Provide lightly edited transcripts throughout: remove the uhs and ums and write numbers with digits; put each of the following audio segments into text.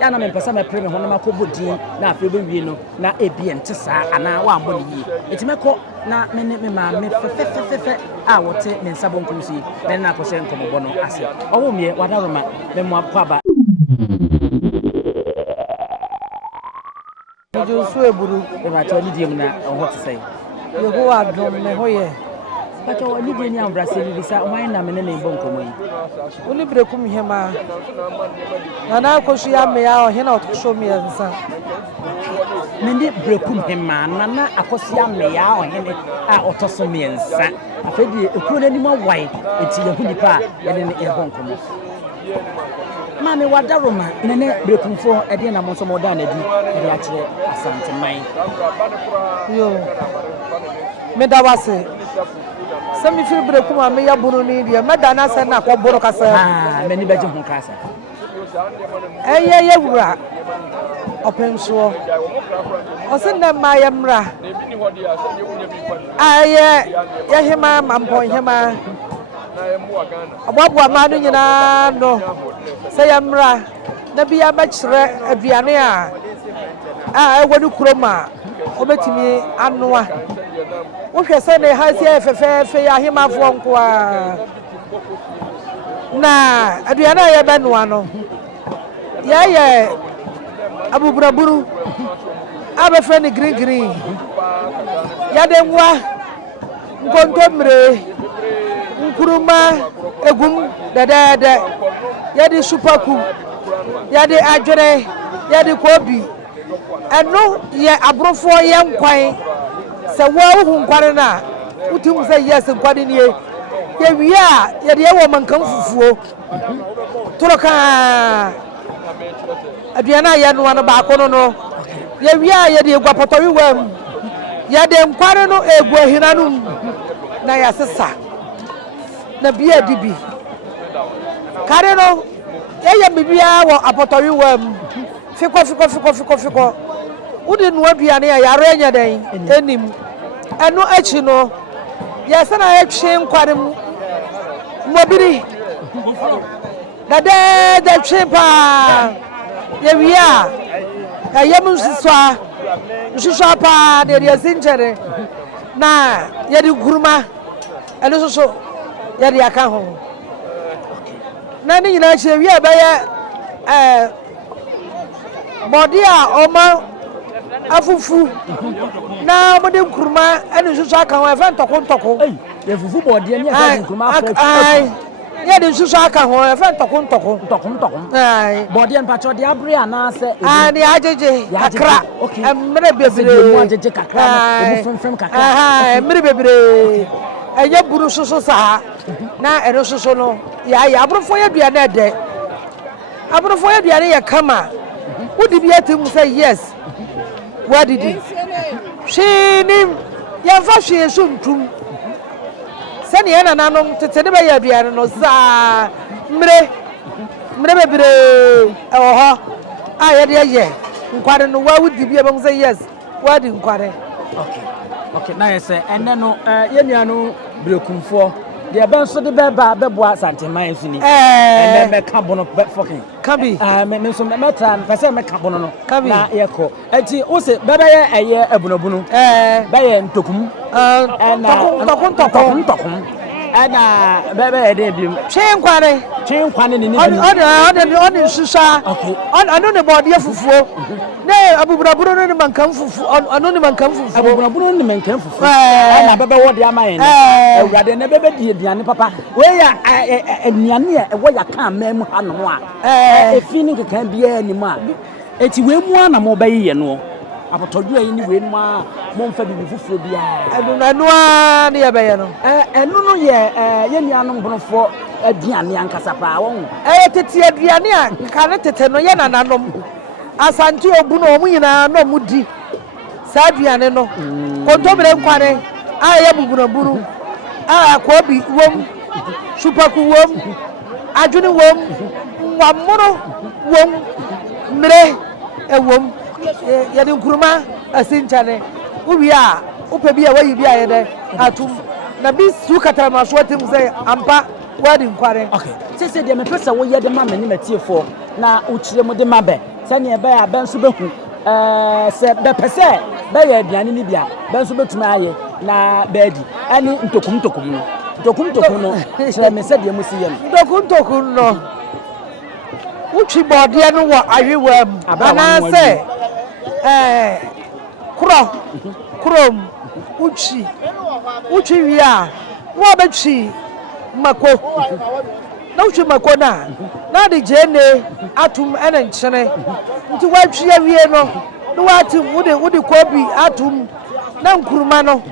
ya na me pesa me pre me ho na makobodi na afi obewie no na ebi ente saa ana wa ambo ne yi etimeko na me ma me fe a wote me nsabo nkumsi me na akose nkomobo no ase owo me wadaroma me mo akwa You swear, Buru, if I told you what to say. You go out, don't me, hoye. But you only did in Brazil, this out wine, I'm in a name bonko. Only Berekum hema. And now, because she am me out, he not show me as son. Many Berekum hema, Nana, Akosia me out, and it are autosomy and son. I feel you couldn't any more white until you put pa and then a bonko. Mammy, what Daruma in a net Berekum for a dinner more than a deep and actually a Santa Mine. Yo, Medawase. Some if you Berekum, I may have Burundi, Madana Sana, or Borocasa, many bedroom casa. Eh, yeah, open so. O send them my emra. Ah, yeah, him, I'm point him. Ababwa manu nyina no say amra na bia ba kire aduane a wonu kuroma obetimi anoa wo hwe se ne ha sia fefefe ya hemafo nko a na aduane ya ba noa no ye abuburaburu abefe ni green ya de nwa nkontomre Kuruma egum dada yadi supaku yadi adwere yadi kobi eno ye abrofo ye nkwan se wo hu nkware na utim se yes nkwade nie ye wi a yadi ye wo mankan fufuo toroka aduana ye no anu ba ko no ye wi a yadi egwapoto wi wam yadi nkware no egu ahinanu na yasesa na bia dibi kare no ye bibia wo apotori wam fiko udi no aduane ya yare nya den enim eno achi no ye se na etwe nkware mobiri dade de twepa ye wia ya musiswa pa de ye sinjere na ye di guruma eno so yadi aka ho na ni nyina che wi abaye body a oma afufu na omode nkuruma enu susu aka ho efe ntoko ye fufu body ni aka nkuruma afufu yadi susu aka ho efe ntoko ai body en pacho de abre ana se ni ajeje kakra emre bebre mu ajeje kakra mu fem kakra emre bebre enya buru soso sa na eno soso no ya abrofo ya bia na de abrofo ya bia ya kama udi bia tem say yes what did he shini ya fa hwe so ntum sani yana nanom tete de ba ya bia no za mre bebre oho aye de ye nkware no wa udi bia ba say yes what did nkware okay na yese enne no ye nuano Berekumfo de ben so de beba beboa santeman suni enne me ka bono fucking kabi me so me tan pese me ka bono no na ye ko enti wo se beba ye eye abunobunu ba ye ntokum tokum ana beba ye de bium chenkwane ni on susa on ne body fufuo ne abuburaburu no mankan fufu anu ne mankan fufu abuburaburu no mankan fufu ana beba wo de ama yen awurade ne beba die diane papa we ya anuane e wo ya kan mem hanu a efi ni kekan bia ni ma eti we mu ana mo bayiye no apotodu ayi ni we ma mo mfa bibi fufuo bia anu a ne ya baye no enu no ye nuanom bonofo aduane ankasa pa won tete aduane a kare tete no ye nananom asanti obu no mu nyina no mudi sa aduane no kontomre nkware aya buburaburu akobi wom supaku wom adwune wom wamoro wom mre ewom yede nkuruma asinchane uwi a upe bia wayi bia yede atum na bi su katama so atim say ampa wadi nkware okay say de me pesa wo yede ma mani matiefo na ukyire mu de mabe sane ebe ya ben so behu se be pese be ya aduane ni bia ben so betuma aye na beadi ani ntokum no kyerɛ me sɛ deɛ mu si yɛ no ntokum no utwi bɔdeɛ no wɔ ayewa mu anaasɛ krom utwi wie a wo betwi mako na utwi mako na de jene atum ene nkyene nti watwi awie no na watum wode kobi atum na nkuruma no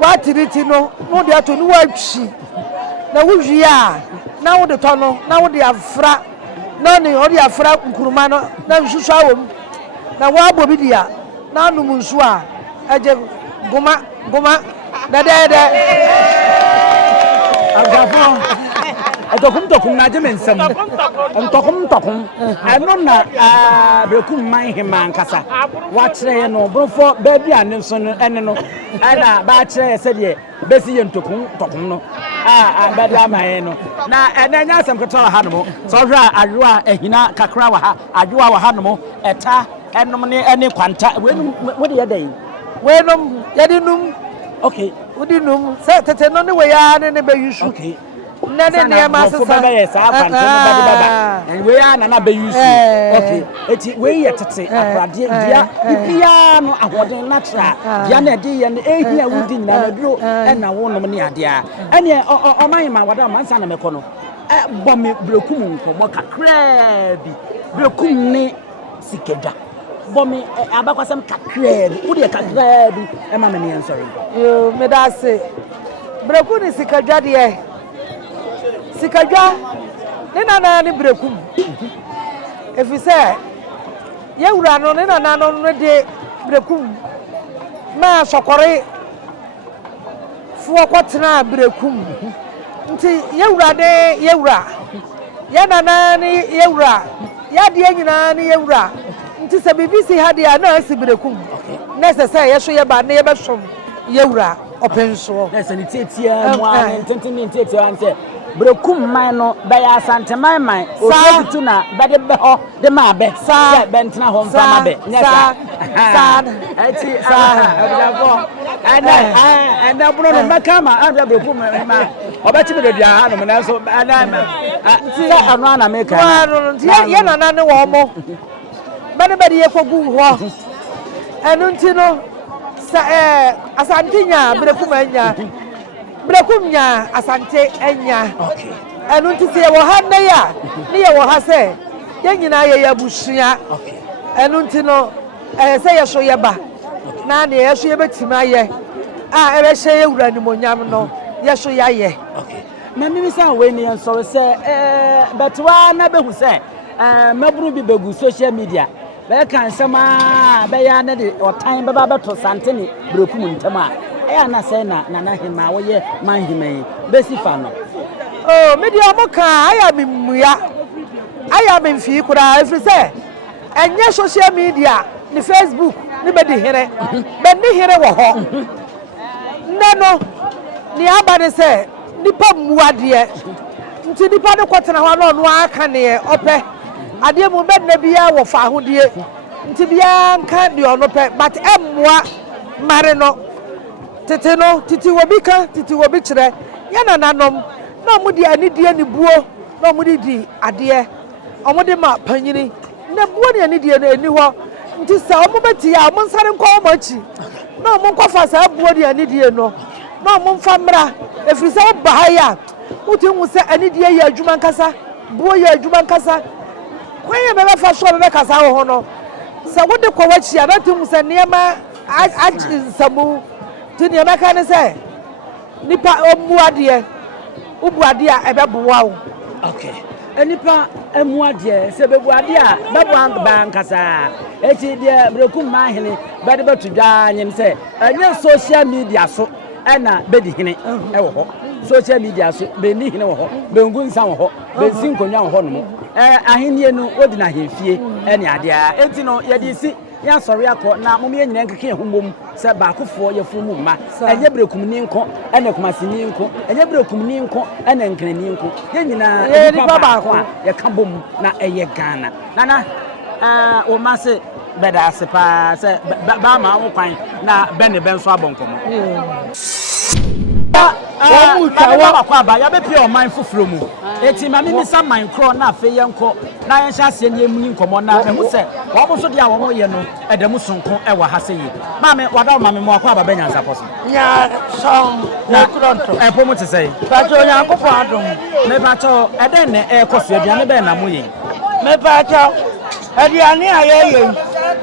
watiriti no de ato no watwi na wuwie a na wode to no na wode afra na ne odi afra nkuruma no na nsusu awom na wabo bi dia na anum nsu a eje goma dede agafo etokum na je mensam ntokum eno na Berekum man hema nkasa wa kire no brofo ba bia ne so no ene no ana ba kire se de besi ye ntokum no ba da man no na ene nya asem keto ha no so hwa adwoa ahina kakra wa ha adwoa wa ha no eta enom ne ene kwanta we de yedai we nom yedi num okay udi num se tete no ne we ya ne be yusu okay ne ma sasa be yes afan no baba and we ya na be yusu okay eti we ye tete akrade dia bibia no ahoden natural dia na de ye ne ehia wudi nyina na duro na wo nom ne ade a ene o man ma wada man sa na mekọ no bọ me Berekum nkomo kakra bi Berekum ne sikeja bọ me abakwasam kakra bi wo de kakra bi e ma me ne sorry yo me da se Berekum ne sikeja de sikadwa ne nana ne Berekum efise ye wura no ne nana no de Berekum ma sokore fuo kwotena Berekum nti ye wura ye nana ne ye wura ya de nyina ne ye wura nti se bibisi ha de na asi Berekum necessary ye so ye ba ne ye be som ye wura openso na se ni tietia mo an tentini tietia an se Berekum man no ba ya asante man o so na ba de be ho de ma be sa be ntena ho mfa ma be nya sa ati abjabo ana bro no makama anda Berekum ma obati be do ha no na so ana sa anu ana me ka ye nana ne wo mo ba ne ba de ye kogu ho enu ntino sa asante nya Berekum anya Berekum nya asante enya okay enu ntisi ye wo ha na ya ne ye wo ha se ye nyina ye yabusua okay enu ntino se ye so ye ba na ne ye so ye betima ye ebe hye ye wura ni monyam no ye so ya ye okay na mimi san we ni so se betwa na behu se maburu bi begu social media be kan sama be ya na de otan be ba beto sante ni Berekum ntama na say na hima wo ye man hima besi fa no media mo kan aya memua aya memfi kura every say enye social media ni Facebook ni be di here be ni here wo ho neno ni aba ne say nipa mua de nti nipa ne kwotena ho no aka ne ope ade mu be na bia wo fa ho de nti bia nka de ono pe but emua mare no tete no titi wobi kire ya nananom na omudi anidie ni buo na omudi di ade omudi ma panyini na buo ni anidie na eni ho nti sa omubeti ya omonsare nko omachi na omonkofa sa buo di anidie no na omonfa mra efirisa oba ha ya uti hu se anidie ya adwuma nkasa buo ya adwuma nkasa kwan ya bebe fa so bebe kasa ho no sa wode kwa wachi abati hu se niema samu tini amaka ne se nipa omuade ubuade a ebeboa wo okay enipa emuade se bebuade a bebo bankasa eti de Berekum man hene bade batudwa nyem se enye social media so ena bedi hene ewo ho social media so be ni hene wo ho be ngunsa wo ho be sinkonwa wo ho no ahenie no odi na hemfie ene ade a enti no ye di si ya sorry akọ na mo me nyina nkeke ehumom se ba akofo ye fu mu ma enye Berekum ni nko ene Kumasi ni nko enye Berekum ni nko ene Nkene ni nko ye nyina nipa ba ko ye ka bom na eye Ghana nana o ma se beda se pa se ba ma wo kwan na be ne ben so abonkomo wa kwa ba ya be pie o man foforo mu eti ma mi sa man kro na afa yenko na yen hya se ne emu nkomo na emu se wo bo so dia wo mo ye no edemu sonko e wa ha se yi ma me wada ma me mo akwa ba benya nsa poso nya so na kronto e po mu te sei ba to nya ko fa adom me ba to e den ne e koso aduane be na mo yi me ba to aduane aye ye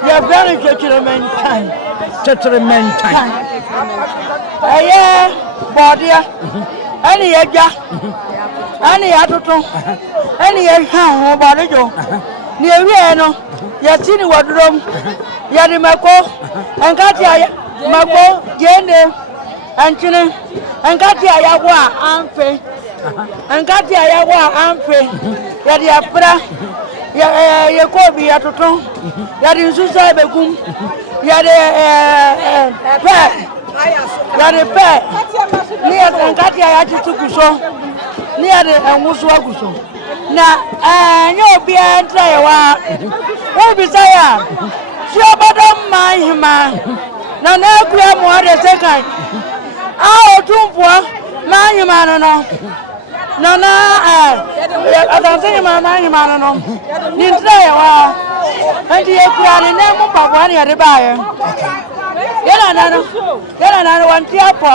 ya very judgmental aye bodia ani yaja ani atoto ani yaha ho barejo ni ewie no ya tini wadrom ya di mako enkati aya mako jende anchine enkati aya kwa ampe enkati aya kwa ampe ya di apra ya kobi ya toto ya di nsusa Berekum ya de pe ya de pe ni enkati aya titukuso ni ya de enwuso aguso na nyo bi entra wa wo bi saya Toubodom mahima na na akua mo de second otumpo mahima no na adanse mahima no ni ntra wa andi ekura ni na mo papa ni ade baaye yana na wanti apo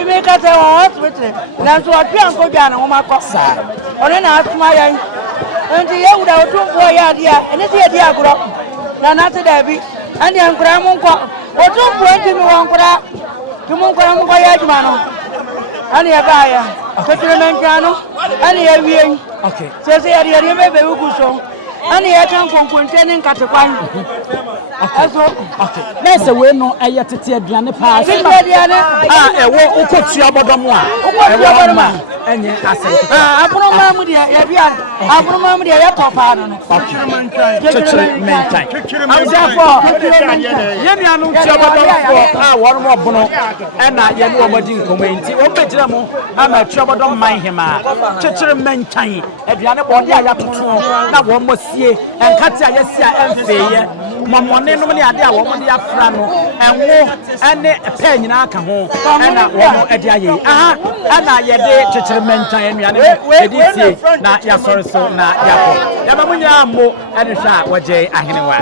ibe ka se wa hospital na so atwa nko gya na wo makọ one na atuma yan enti ye wuda otumpo ya dia ene se dia agro na te da bi andi ankura mu nko otumpo enti mi wankura ki mu nkura mu ya juma no ani ya baya tetire menkano ani ya wie se ya dia be wuguso ani ya kan konkonte ni nkatekwan nese we no eye tete aduane pa se aduane ewo ukotu Toubodom a Toubodom enye ase aburo ma mu dia ya bia aburo ma mu dia ya tofa no chechire mentai amjafo ye ni anu Toubodom fo won mo bono na ye no omadi nkomo enti o bejira mu ama Toubodom man hema chechire mentai aduane bo dia ya toto na wo mo sie enkate a yesi a emfeye momone no ne ade a wo mo de afra no enwo ene pe nyina aka ho na wo mo ade aye ana ye de chechire mentan anuane edisi na ya sori so na ya ko ya mamunya mo ene hwa waje ahenewa